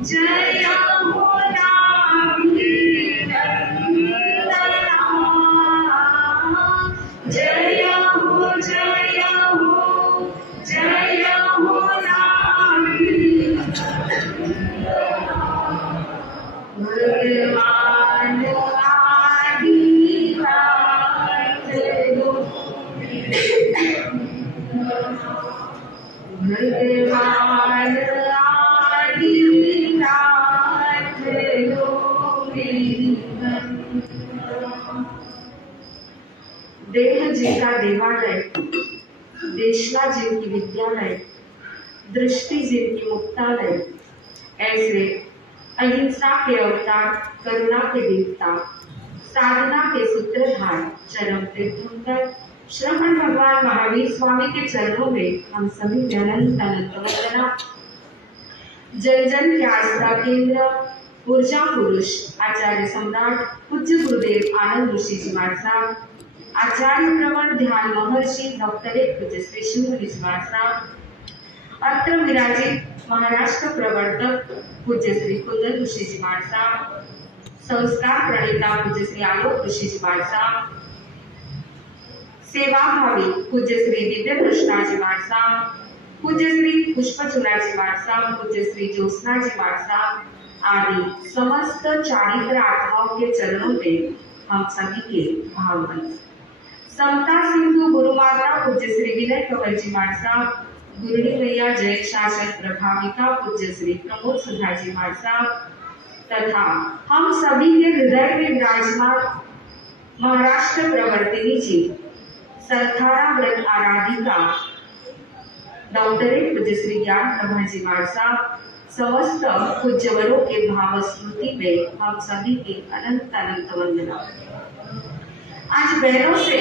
जय हो नाभी नंदना, जय हो जय हो जय हो नाभी भगवान आदिनाथ भगवान आदिनाथ देह जिनका देवालय, देशना जिनकी विद्यालय, दृष्टि जिनकी मुक्तालय, ऐसे अहिंसा के अवतार, करुणा के देवता, साधना के सूत्रधार, चरम तीर्थंकर श्रवण भगवान महावीर स्वामी के चरणों में हम सभी अनंत अनंत वंदना। जन जन के आस्था केंद्र, ऊर्जा पुरुष, आचार्य सम्राट पूज्य गुरुदेव आनंद ऋषि जी महाराज साहब, आचार्य प्रवण ध्यान महर्षि डॉक्टरेट पूज्य श्री शिवमुनि जी महाराज साहब, अत्र विराजित महाराष्ट्र प्रवर्तक पूज्य श्री कुंदन ऋषि जी महाराज साहब, संस्कार प्रणेता पूज्य श्री आलोक ऋषि जी महाराज साहब, सेवा भावी पूज्य श्री दिव्य कृष्णा जी महाराज साहब, पूज्य श्री पुष्पचूड़ा जी महाराज साहब, पूज्य श्री ज्योत्सना जी महाराज साहब आदि समस्त चारित्र आत्माओं के चरणों में हम सभी के भाववंत। समता सिंधु गुरु माता पूज्य श्री विनय कंवर जी महाराज साहब, गुरुनी मैया जय शासन प्रभाविका पूज्य श्री प्रमोद सुधा जी महाराज साहब तथा हम सभी के हृदय में विराजमान महाराष्ट्र प्रवर्तिनी जी, संथारा व्रत आराधिका डॉक्टरेट पूज्य श्री ज्ञान प्रभा जी महाराज साहब, समस्त पूज्यवरों के भाव स्मृति में हम सभी की अनंत अनंत वंदना। आज बहनों से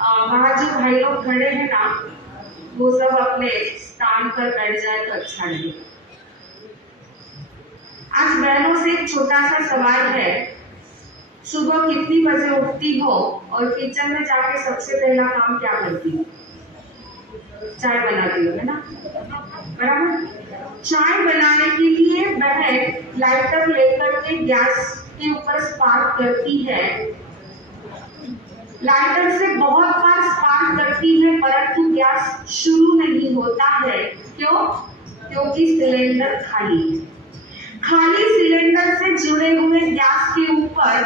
वहाँ जो भाई लोग खड़े हैं ना, वो सब अपने स्थान पर बैठ जाए तो अच्छा नहीं। आज बहनों से एक छोटा सा सवाल है, सुबह कितनी बजे उठती हो और किचन में जाके सबसे पहला काम क्या करती हो? चाय बनाती हो, है ना? बराबर। चाय बनाने के लिए बहन लाइटर लेकर के गैस के ऊपर स्पार्क करती है, लाइटर से बहुत बार स्पार्क करती है, परंतु गैस शुरू नहीं होता है। क्यों? क्योंकि सिलेंडर खाली है। खाली सिलेंडर से जुड़े हुए गैस के ऊपर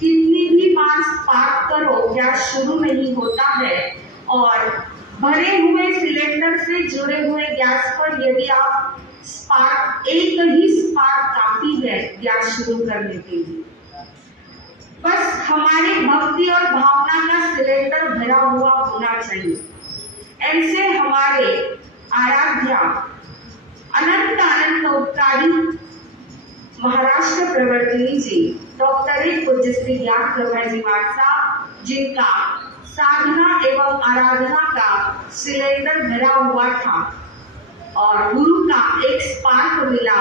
कितनी भी बार स्पार्क करो, गैस शुरू नहीं होता है। और भरे हुए सिलेंडर से जुड़े हुए गैस पर यदि आप स्पार्क, एक ही स्पार्क काफी है गैस शुरू करने के लिए। बस हमारी भक्ति और भावना का सिलेंडर भरा हुआ होना चाहिए। ऐसे हमारे आराध्या अनंत अनंत उपकारी महाराष्ट्र प्रवर्तिनी जी डॉक्टरेट पूज्य श्री ज्ञान प्रभा जी महाराज साहब, जिनका साधना एवं आराधना का सिलेंडर भरा हुआ था और गुरु का एक स्पार्क मिला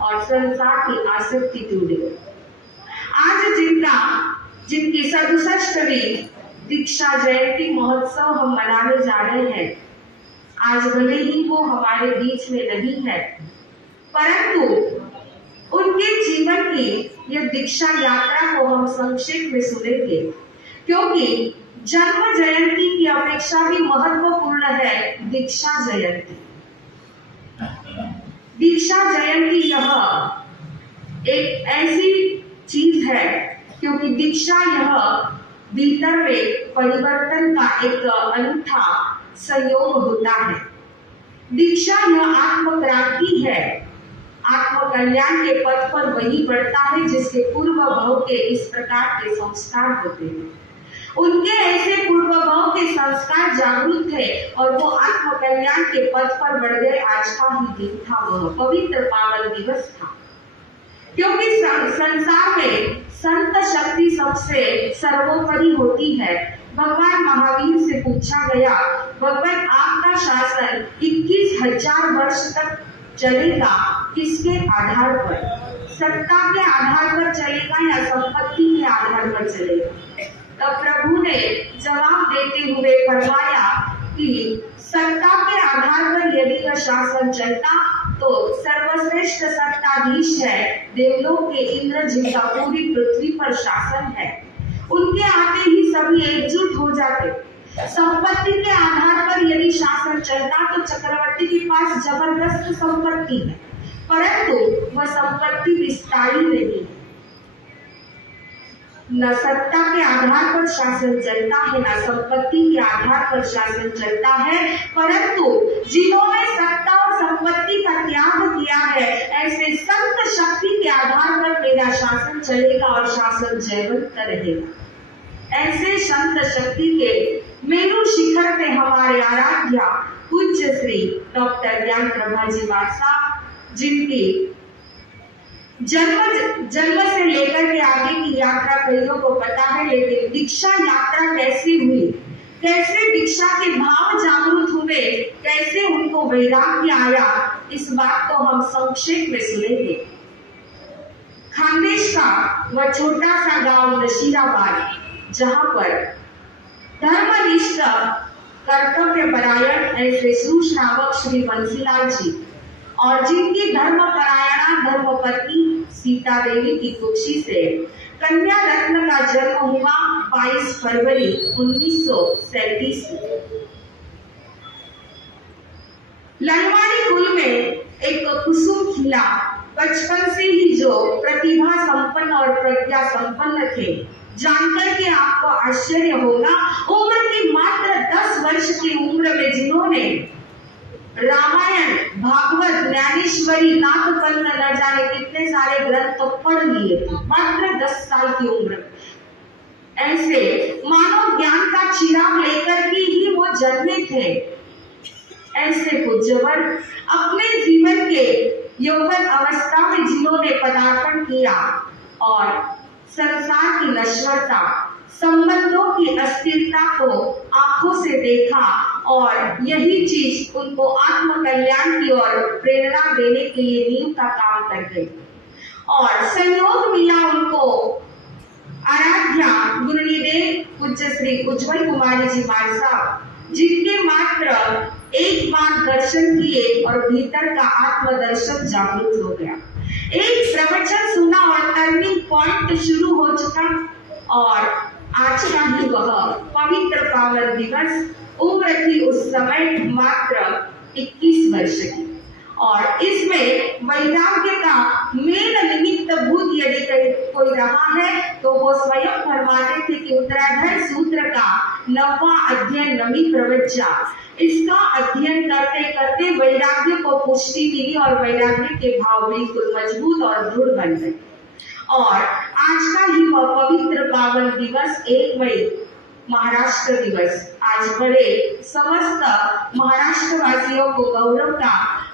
और संसार की आसक्ति टूट गई। आज जिनकी 67वीं दीक्षा जयंती महोत्सव हम मनाने जा रहे हैं, आज भले ही वो हमारे बीच में नहीं है, परंतु उनके जीवन की यह दीक्षा यात्रा को हम संक्षेप में सुनेंगे, क्योंकि जन्म जयंती की अपेक्षा भी महत्वपूर्ण है दीक्षा जयंती। दीक्षा जयंती यह एक ऐसी चीज है, क्योंकि दीक्षा यह भीतर में परिवर्तन का एक अनूठा संयोग होता है। दीक्षा यह आत्म क्रांति है, आत्म कल्याण के पथ पर वही बढ़ता है जिसके पूर्व भाव के इस प्रकार के संस्कार होते हैं। उनके ऐसे पूर्व भाव के संस्कार जागरूक थे और वो आत्म कल्याण के पथ पर बढ़ गए। आज का ही दिन था, वह पवित्र पावन दिवस था, क्योंकि संसार में संत शक्ति सबसे सर्वोपरि होती है। भगवान महावीर से पूछा गया, भगवान आपका शासन 21,000 वर्ष तक चलेगा, किसके आधार पर? सत्ता के आधार पर चलेगा या संपत्ति के आधार पर चलेगा? तब प्रभु ने जवाब देते हुए फरमाया कि सत्ता के आधार पर यदि वह शासन चलता तो सर्वश्रेष्ठ सत्ताधीश है देवलोक के इंद्र, जिनका पूरी पृथ्वी पर शासन है। उनके आते ही सभी एकजुट हो जाते। संपत्ति के आधार पर यदि शासन चलता तो चक्रवर्ती के पास जबरदस्त संपत्ति है, परंतु वह संपत्ति विस्तारी नहीं है। न सत्ता के आधार पर शासन चलता है, न संपत्ति के आधार पर शासन चलता है, परंतु जिन्होंने सत्ता और संपत्ति का त्याग किया है, ऐसे संत शक्ति के आधार पर मेरा शासन चलेगा और शासन जयवंत रहेगा। ऐसे संत शक्ति के मेरु शिखर पे हमारे आराध्या पूज्य श्री डॉक्टर ज्ञान प्रभा जी साहब, जिनकी जन्म से लेकर के आगे की यात्रा कईयों को पता है, लेकिन दीक्षा यात्रा कैसे हुई, कैसे दीक्षा के भाव जागृत हुए, कैसे उनको वैराग्य आया, इस बात को हम संक्षेप में सुनेंगे। खानदेश का वह छोटा सा गांव नशीराबाद, जहां पर धर्मनिष्ठ कर्तव्य परायण ऐसे सुश्रावक श्री बंसीलाल जी और जिनकी धर्मपरायणा धर्मपत्नी सीता देवी की कुक्षी से कन्या रत्न का जन्म हुआ 22 फरवरी 1937 में। लंगवानी कुल में एक कुसुम खिला। बचपन से ही जो प्रतिभा संपन्न और प्रज्ञा संपन्न थे, जानकर के आपको आश्चर्य होगा, उम्र की मात्र 10 वर्ष की उम्र में जिन्होंने रामायण, भागवत, ज्ञानेश्वरी, नाथपन्न, न जाने कितने सारे ग्रंथ तो पढ़ लिए थे, मात्र 10 साल की उम्र में। ऐसे मानव ज्ञान का चिराग लेकर के ही वो जन्मे थे। ऐसे पूज्यवर अपने जीवन के यौवन अवस्था में जिन्होंने पदार्पण किया और संसार की नश्वरता, संबंधों की अस्थिरता को आंखों से देखा और यही चीज उनको आत्म कल्याण की ओर प्रेरणा देने के लिए नींव का काम कर गई। और संयोग मिला उनको आराध्या गुरुनिदेव पूज्य श्री उज्जवल कुमारी जी साहब, जिनके मात्र एक बार दर्शन किए और भीतर का आत्मदर्शन जागृत हो गया। एक प्रवचन सुना और टर्निंग पॉइंट शुरू हो चुका और आज का ही वह पवित्र पावन दिवस। उम्र थी उस समय मात्र 21 वर्ष की और इसमें वैराग्य का मेन निमित्त भूत यदि कोई रहा है तो वो स्वयं फरमाते थे कि उत्तराधार सूत्र का 9वां अध्ययन नवी प्रवज्जा, इसका अध्ययन करते करते वैराग्य को पुष्टि मिली और वैराग्य के भाव बिल्कुल मजबूत और दृढ़ बन गए। और आज का ही वह पवित्र पावन दिवस 1 मई महाराष्ट्र दिवस, आज बड़े समस्त महाराष्ट्र वासियों को गौरव का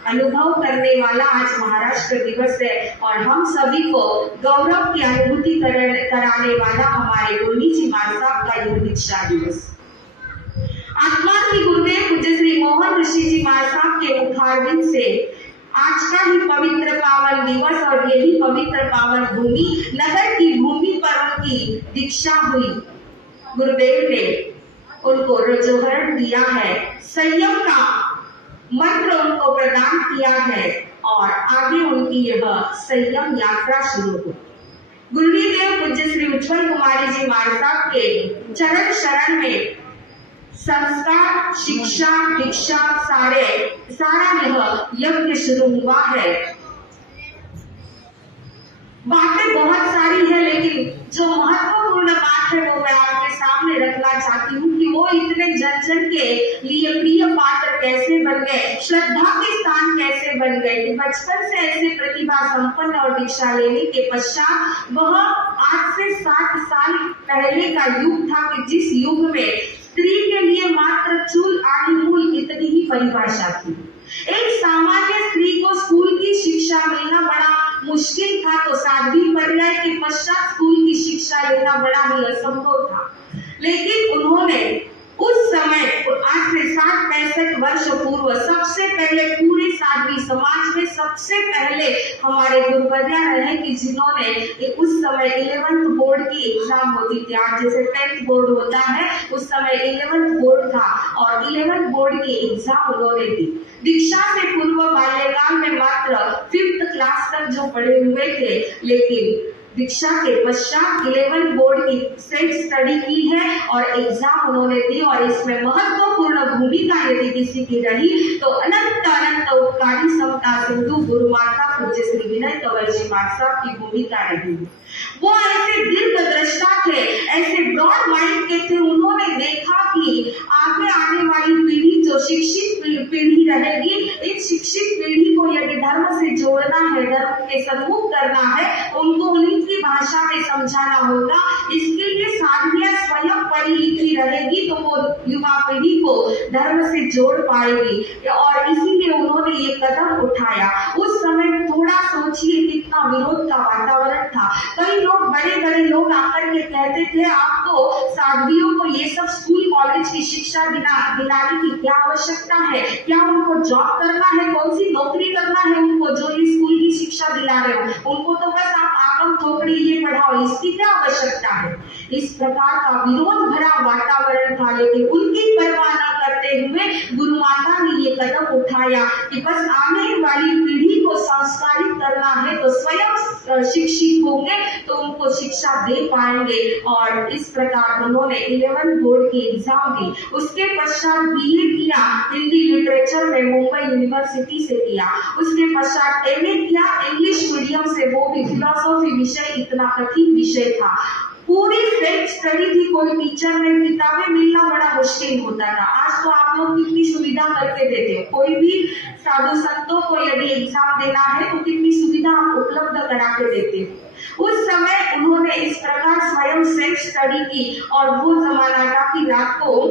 अनुभव करने वाला आज महाराष्ट्र दिवस है और हम सभी को गौरव की अनुभूति कराने वाला हमारे गुरुजी जी साहब का यह दीक्षा दिवस। आत्मा की गुरुदेव पूज्य श्री मोहन ऋषि जी साहब के मुखारबिंद से आज का ही पवित्र पावन दिवस और यही पवित्र पावन भूमि नगर की भूमि पर उनकी दीक्षा हुई। गुरुदेव ने उनको रजोहरण दिया है, संयम का मंत्र उनको प्रदान किया है और आगे उनकी यह संयम यात्रा शुरू हुई। गुरुदेव पूज्य श्री उज्जवल कुमारी जी साहब के चरण शरण में संस्कार, शिक्षा, दीक्षा सारा यह यज्ञ शुरू हुआ है। बातें बहुत सारी है, लेकिन जो महत्वपूर्ण बात है वो मैं आपके सामने रखना चाहती हूँ कि वो इतने जन जन के लिए प्रिय पात्र कैसे बन गए, श्रद्धा के स्थान कैसे बन गए कि बचपन से ऐसे प्रतिभा संपन्न और दीक्षा लेने के पश्चात वह आज से 60 साल पहले का युग था कि जिस युग में स्त्री के लिए मात्र चूल आदि मूल इतनी ही परिभाषा थी। एक सामान्य स्त्री को स्कूल की शिक्षा मिलना बड़ा मुश्किल था, तो 7वीं पर्याय के पश्चात स्कूल की शिक्षा लेना बड़ा ही असंभव था। लेकिन उन्होंने उस समय आज से 60-65 वर्ष पूर्व सबसे पहले पूरे साध्वी समाज में सबसे पहले हमारे गुरुवर्या रहे कि जिन्होंने उस समय 11th बोर्ड की एग्जाम होती थी। आज जैसे 10th बोर्ड होता है, उस समय 11th बोर्ड था और 11th बोर्ड की एग्जाम उन्होंने दी। दीक्षा से पूर्व बाल्यकाल में मात्र 5th क्लास तक जो पढ़े हुए थे, लेकिन दीक्षा के पश्चात 11th बोर्ड की सेल्फ स्टडी की है और एग्जाम उन्होंने दी और इसमें महत्वपूर्ण भूमिका यदि किसी की रही तो अनंत अनंत उपकारी समता सिंधु गुरु माता पूज्य श्री विनय कंवर जी साहब की भूमिका रही। वो ऐसे दीर्घ दृष्टा थे, ऐसे ब्रॉड माइंड के थे। उन्होंने देखा कि आगे आने वाली पीढ़ी जो शिक्षित पीढ़ी रहेगी, इस शिक्षित पीढ़ी को यदि धर्म से जोड़ना है, धर्म के सम्मुख करना है, उनको उन्हीं की भाषा में समझाना होगा। इसके लिए साधवियां स्वयं पढ़ी लिखी रहेगी तो वो युवा पीढ़ी को धर्म से जोड़ पाएगी और इसीलिए उन्होंने ये कदम उठाया। उस समय थोड़ा सोचिए कितना विरोध का वातावरण था। कई लोग बड़े बड़े लोग आकर के कहते थे आपको साध्वियों को ये सब स्कूल कॉलेज की शिक्षा दिलाने की क्या आवश्यकता है, क्या उनको जॉब करना है, कौन सी नौकरी करना है उनको जो ये स्कूल की शिक्षा दिला रहे हो, उनको तो बस आप आगम थोपड़ी ये पढ़ाओ, इसकी क्या आवश्यकता है। इस प्रकार का विरोध भरा वातावरण था, लेकिन उनकी परवाह न करते हुए गुरु माता ने ये कदम उठाया कि बस आने वाली पीढ़ी को संस्कारित करना है तो स्वयं शिक्षित होंगे तो उनको शिक्षा दे पाएंगे और इस प्रकार उन्होंने 11th बोर्ड की एग्जाम दी। उसके पश्चात बीए किया हिंदी लिटरेचर में मुंबई यूनिवर्सिटी से किया। उसके पश्चात एमए किया इंग्लिश मीडियम से, वो भी फिलोसॉफी विषय, इतना कठिन विषय था। पूरी सेल्फ स्टडी थी, कोई टीचर में किताबें मिलना बड़ा मुश्किल होता था। आज तो आप लोग कितनी सुविधा करके देते हो, कोई भी साधु संतों को यदि एग्जाम देना है तो कितनी सुविधा आप उपलब्ध करा के देते हो। उस समय उन्होंने इस प्रकार स्वयं सेल्फ स्टडी की और वो जमाना था कि रात को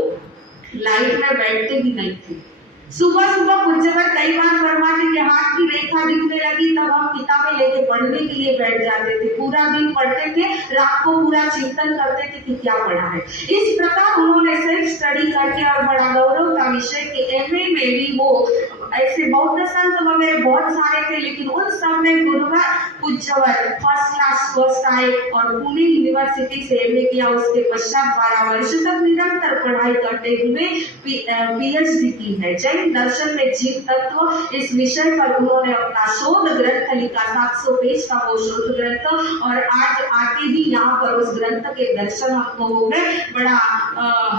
लाइट में बैठते भी नहीं थे। सुबह सुबह पूज्यवर कई बार फरमाते कि हाथ की रेखा दिखने लगी तब हम किताबें लेके पढ़ने के लिए बैठ जाते थे। पूरा दिन पढ़ते थे, रात को पूरा चिंतन करते थे कि क्या पढ़ा है। इस प्रकार उन्होंने सेल्फ स्टडी करके और बड़ा गौरव का विषय कि एमए में भी वो ऐसे बौद्ध संत वगैरह बहुत सारे थे, लेकिन उन सब में गुरुवर पूज्यवर फर्स्ट क्लास फर्स्ट आए और पुणे यूनिवर्सिटी से एमए किया। उसके पश्चात 12 वर्ष तक निरंतर पढ़ाई करते हुए पीएचडी की है। जैन दर्शन में जीव तत्व इस विषय पर उन्होंने अपना शोध ग्रंथ लिखा, 700 पेज का वो शोध ग्रंथ, और आज आके भी यहाँ पर उस ग्रंथ के दर्शन हमको हो गए। बड़ा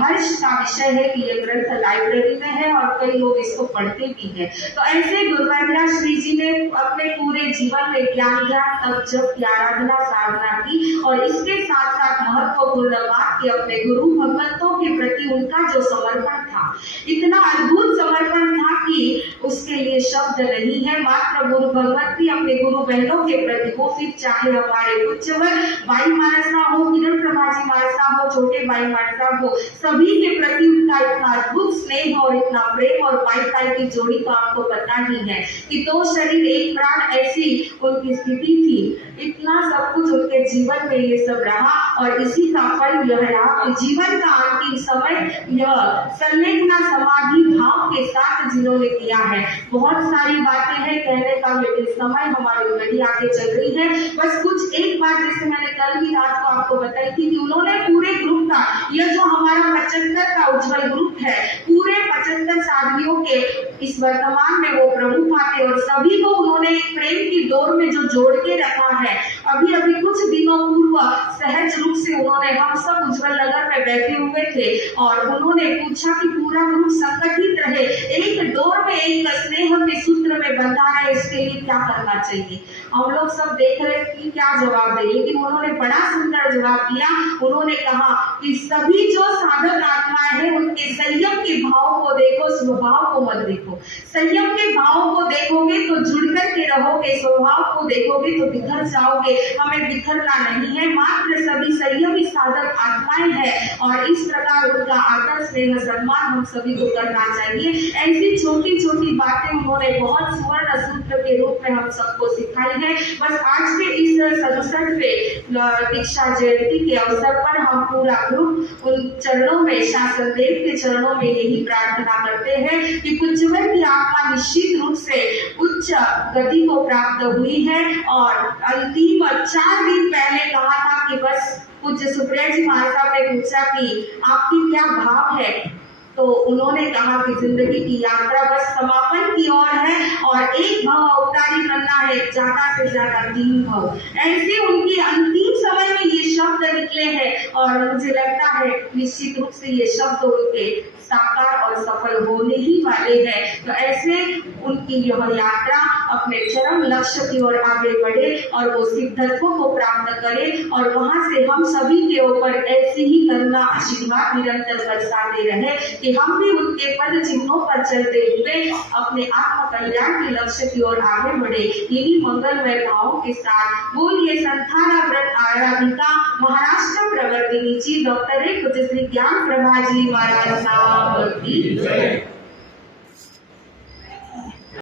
हर्ष का विषय है कि ये ग्रंथ लाइब्रेरी में है और कई लोग इसको पढ़ते भी हैं। तो ऐसे गुरुवर्या श्री जी ने अपने पूरे जीवन में ज्ञान तप जप की आराधना साधना की और इसके साथ साथ महत्वपूर्ण बात कि अपने गुरु भगवंतों के प्रति उनका जो समर्पण था, इतना अद्भुत समर्पण था कि उसके लिए शब्द नहीं है। मात्र गुरु भगवती अपने गुरु बहनों के प्रति, वो फिर चाहे हमारे पूज्यवर बाई मानसा हो, किरण प्रभा जी मानसा हो, छोटे बाई मानसा हो, सभी के प्रति उनका इतना अद्भुत स्नेह और इतना प्रेम और वाईफाई की जोड़ी तो आपको पता ही है कि 2 शरीर 1 प्राण, ऐसी उनकी स्थिति थी। इतना सब कुछ उनके जीवन में ये सब रहा और इसी का फल यह रहा कि जीवन का अंतिम समय यह संलेखना समाधि भाव के साथ जिन्होंने किया है। बहुत सारी बातें हैं कहने का, लेकिन समय हमारी घड़ी आगे चल रही है। बस कुछ एक बात जैसे मैंने कल भी रात को आपको बताई थी कि उन्होंने पूरे ग्रुप का, यह जो हमारा 75 का उज्जवल ग्रुप है, पूरे 75 साधवियों के इस वर्तमान में वो प्रमुख आते और सभी को उन्होंने एक प्रेम की डोर में जो जोड़ के रखा है। अभी अभी कुछ दिनों पूर्व सहज रूप से उन्होंने, हम सब उज्जवल नगर में बैठे हुए थे और उन्होंने पूछा कि पूरा ग्रुप संगठित रहे, एक डोर में एक स्नेह के सूत्र में बंधा रहे, इसके लिए क्या करना चाहिए। हम लोग सब देख रहे कि क्या जवाब दे, लेकिन उन्होंने बड़ा सुंदर जवाब दिया। उन्होंने कहा कि सभी जो साधक आत्माएं हैं उनके संयम के भाव को देखो, स्वभाव को मत देखो। संयम के भाव को देखोगे तो जुड़ करके रहोगे, स्वभाव को देखोगे तो बिखर जाओगे। हमें बिखरना नहीं है, मात्र सभी संयमी साधक आत्माएं हैं और इस प्रकार उनका आदर स्नेह सम्मान हम सभी को करना चाहिए। ऐसी छोटी छोटी बातें उन्होंने बहुत सुवर्ण सूत्र के रूप में हम सबको सिखाई है। बस आज के इस 67वें दीक्षा जयंती के अवसर पर हम पूरा सदगुरु उन चरणों में, शासनदेव के चरणों में यही प्रार्थना करते हैं कि पूज्यवर की आत्मा निश्चित रूप से उच्च गति को प्राप्त हुई है। और अंतिम 4 दिन पहले कहा था कि बस पूज्य सुप्रिया जी महाराज साहब ने पूछा कि आपकी क्या भाव है, तो उन्होंने कहा कि जिंदगी की यात्रा बस समापन की ओर है और एक भाव अवतारी करना है, ज्यादा से ज्यादा 3 भाव। ऐसे उनके अंतिम समय में ये शब्द निकले हैं और मुझे लगता है निश्चित रूप से ये शब्द उनके साकार और सफल होने ही वाले हैं। तो ऐसे उनकी यह यात्रा अपने चरम लक्ष्य की ओर आगे बढ़े और वो सिद्धत्वों को प्राप्त करे और वहां से हम सभी के ऊपर ऐसी ही करुणा आशीर्वाद निरंतर बरसाते रहे कि हम भी उनके पद चिन्हों पर चलते हुए अपने आत्म कल्याण के लक्ष्य की ओर आगे बढ़े। इन्हीं मंगलमय भावों के साथ बोलिए संस्थान व्रत आराधिका महाराष्ट्र प्रवर्तिनी जी डॉक्टर पूज्य श्री ज्ञान प्रभा जी महाराज साहब की जय।